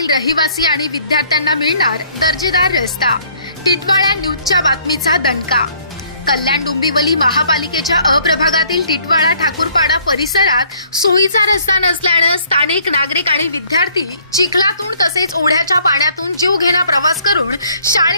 ठाकूरपाड्यातील रहिवासी आणि विद्यार्थ्यांना मिळणार दर्जेदार रस्ता. टिटवाळ्या न्यूजच्या बातमीचा दणका. कल्याण डोंबिवली महापालिकेच्या अप्रभागातील टिटवाळा ठाकूरपाडा परिसरात सोयीचा रस्ता नसल्यानं स्थानिक नागरिक आणि विद्यार्थी चिखलातून तसेच ओढ्याच्या पाण्यातून जीव घेणा प्रवास करून शाळा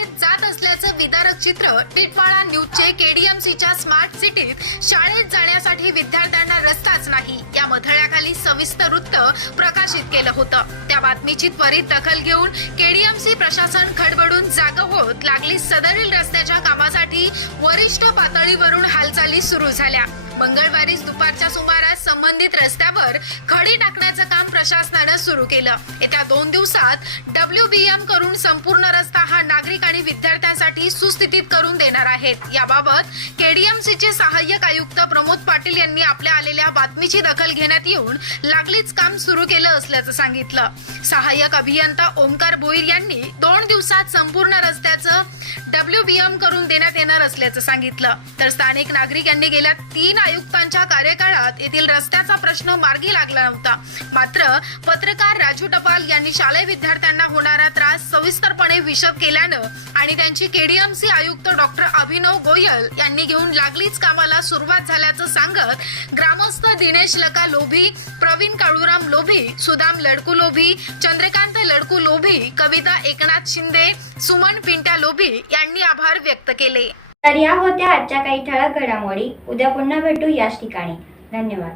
विदारक चित्र टिटवाळा न्यूजचे केडीएमसीच्या स्मार्ट सिटीत शाळेत जाण्यासाठी विद्यार्थ्यांना रस्ताच नाही. या मथळ्याखाली सविस्तर वृत्त प्रकाशित केलं होतं. त्या बातमीची त्वरित दखल घेऊन केडीएमसी प्रशासन खडबडून जाग होत लागली सदरील रस्त्याच्या कामासाठी वरिष्ठ पातळीवरून हालचाली सुरू झाल्या. मंगळवारीच दुपारच्या सुमारास संबंधित रस्त्यावर खडी टाकण्याचं काम प्रशासनानं सुरू केलं. येत्या दोन दिवसात डब्ल्यू बी एम करून संपूर्ण रस्ता हा नागरिक आणि विद्यार्थ्यांसाठी सुस्थितीत करून देणार आहेत. याबाबत केडीएमसीचे सहाय्यक आयुक्त प्रमोद पाटील यांनी आपल्या आलेल्या बातमीची दखल घेण्यात येऊन लागलीच काम सुरू केलं असल्याचं सांगितलं. सहाय्यक अभियंता ओमकार भोईर यांनी दोन दिवसात संपूर्ण रस्त्याचं डब्ल्यू बी एम करून देण्यात येणार असल्याचं सांगितलं. तर स्थानिक नागरिक यांनी गेल्या तीन आयुक्तांच्या कार्यकाळात येथील रस्त्याचा प्रश्न मार्गी लागला नव्हता. मात्र पत्रकार राजू टपाल यांनी शालेय विद्यार्थ्यांना होणारा त्रास सविस्तरपणे विशद केल्यानं आणि त्यांची केडीएमसी आयुक्त डॉक्टर अभिनव गोयल यांनी घेऊन लागलीच कामाला सुरुवात झाल्याचं सांगत ग्रामस्थ दिनेश लका लोभी प्रवीण काळूराम लोभी सुदाम लडकू लोभी चंद्रकांत लडकू लोभी कविता एकनाथ शिंदे सुमन पिंटा लोभी यांनी आभार व्यक्त केले. तर या होत्या आजच्या काही ठळक घडामोडी. उद्या पुन्हा भेटू याच ठिकाणी. धन्यवाद.